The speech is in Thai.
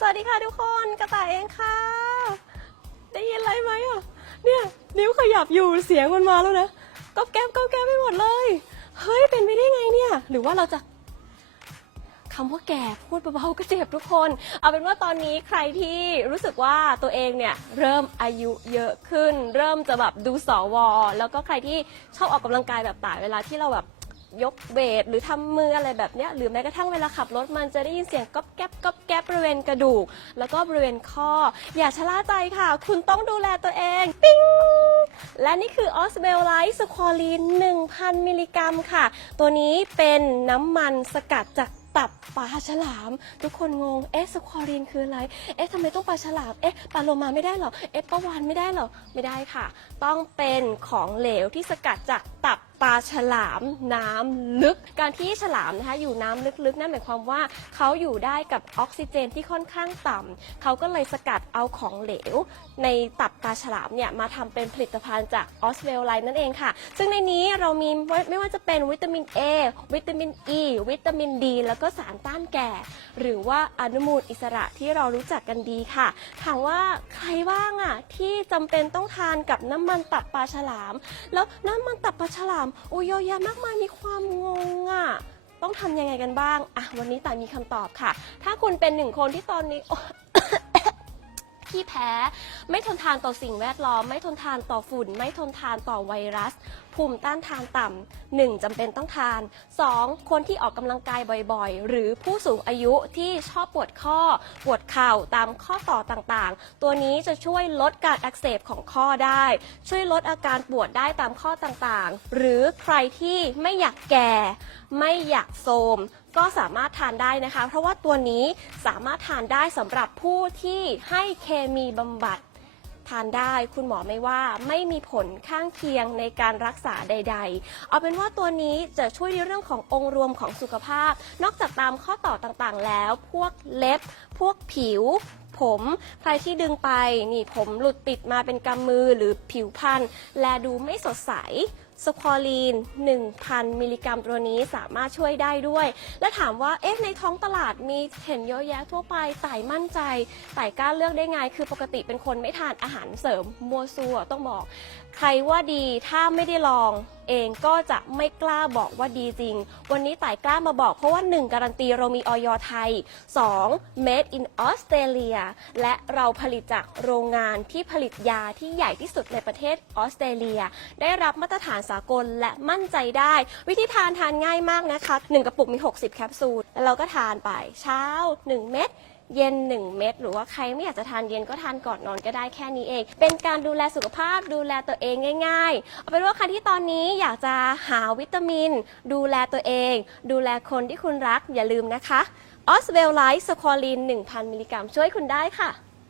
สวัสดีค่ะทุกคนกระต่ายเองค่ะ ได้ยินอะไรไหมอะ เนี่ยนิ้วขยับอยู่เสียงมันมาแล้วนะก๊อบแก๊บก๊อบแก๊บไม่หมดเลย เฮ้ยเป็นไปได้ไงเนี่ย หรือว่าเราจะคำว่าแก่พูดเบาๆก็เจ็บทุกคน เอาเป็นว่าตอนนี้ใครที่รู้สึกว่าตัวเองเนี่ยเริ่มอายุเยอะขึ้น เริ่มจะแบบดูสว แล้วก็ใครที่ชอบออกกำลังกายแบบต่ายเวลาที่เราแบบ ยกเวทหรือทำมืออะไรแบบเนี้ยหรือแม้กระทั่งเวลาขับรถมันจะได้ยินเสียงก๊อบแก๊บก๊อบแก๊บบริเวณกระดูก แล้วก็บริเวณข้อ อย่าชะล่าใจค่ะ คุณต้องดูแลตัวเองปิ้งและนี่คือออสเบลไลท์สควอลีน 1,000 มิลลิกรัมค่ะ ตัวนี้เป็นน้ำมันสกัดจากตับปลาฉลาม ทุกคนงง เอ๊ะสควอลีนคืออะไร เอ๊ะทำไมต้องปลาฉลาม เอ๊ะปลาโลมาไม่ได้หรอ เอ๊ะปลาวานไม่ได้หรอ ไม่ได้ค่ะ ต้องเป็นของเหลวที่สกัดจากตับ ปลาฉลามน้ำลึก การที่ฉลามนะคะอยู่น้ำลึกๆนั่นหมายความว่าเขาอยู่ได้กับออกซิเจนที่ค่อนข้างต่ำเขาก็เลยสกัดเอาของเหลว ในตับปลาฉลามเนี่ยมาทำเป็นผลิตภัณฑ์จากออสเวลไลน์นั่นเองค่ะ ซึ่งในนี้เรามีไม่ว่าจะเป็นวิตามิน A วิตามิน E วิตามิน D แล้วก็สารต้านแก่ หรือว่าอนุมูลอิสระที่เรารู้จักกันดีค่ะ ถามว่าใครบ้างอะที่จำเป็นต้องทานกับน้ำมันตับปลาฉลาม แล้วน้ำมันตับปลาฉลามโอ้ยเยอะแยะมากมายมีความงงอะต้องทำยังไงกันบ้างอะวันนี้แต่มีคำตอบค่ะ ถ้าคุณเป็นหนึ่งคนที่ตอนนี้ ที่แพ้ ไม่ทนทานต่อสิ่งแวดล้อม ไม่ทนทานต่อฝุ่น ไม่ทนทานต่อไวรัส ภูมิต้านทานต่ำหนึ่งจำเป็นต้องทาน 2. คนที่ออกกำลังกายบ่อยๆ หรือผู้สูงอายุที่ชอบปวดข้อ ปวดเข่าตามข้อต่อต่างๆ ตัวนี้จะช่วยลดการอักเสบของข้อได้ ช่วยลดอาการปวดได้ตามข้อต่างๆ หรือใครที่ไม่อยากแก่ ไม่อยากโทมก็สามารถทานได้นะคะ เพราะว่าตัวนี้สามารถทานได้สำหรับผู้ที่ให้เคมีบำบัด ทานได้คุณหมอไม่ว่าไม่มีผลข้างเคียงในการรักษาใด ๆ เอาเป็นว่าตัวนี้จะช่วยในเรื่องขององค์รวมของสุขภาพ นอกจากตามข้อต่อต่างๆ แล้ว พวกเล็บ พวกผิวผมใครที่ดึงไปนี่ผมหลุดติดมาเป็นกำมือหรือผิวพันธุ์แลดูไม่สดใสสควอลีน 1,000 มิลลิกรัมตัวนี้สามารถช่วยได้ด้วย และถามว่า เอ๊ะ ในท้องตลาดมีเห็นเยอะแยะทั่วไปไต่มั่นใจไต่กล้าเลือกได้ไง คือปกติเป็นคนไม่ทานอาหารเสริมมัวซัวต้องบอก ใครว่าดีถ้าไม่ได้ลองเองก็จะไม่กล้าบอกว่าดีจริง วันนี้ต่ายกล้ามาบอกเพราะว่า 1 การันตีเรามีออยไทย 2 made in Australia และเราผลิตจากโรงงานที่ผลิตยาที่ใหญ่ที่สุดในประเทศออสเตรเลีย ได้รับมาตรฐานสากลและมั่นใจได้ วิธีทานทานง่ายมากนะคะ 1 กระปุกมี 60 แคปซูล แล้วเราก็ทานไปเช้า 1 เม็ดเย็น 1 เม็ดหรือว่าใครไม่อยากจะทานเย็นก็ทานก่อนนอนก็ได้แค่นี้เอง เป็นการดูแลสุขภาพดูแลตัวเองง่าย ๆ เอาเป็นว่าใครที่ตอนนี้อยากจะหาวิตามิน ดูแลตัวเอง ดูแลคนที่คุณรักอย่าลืมนะคะออสเวลไลท์สควอลิน 1,000 มิลลิกรัมช่วยคุณได้ค่ะ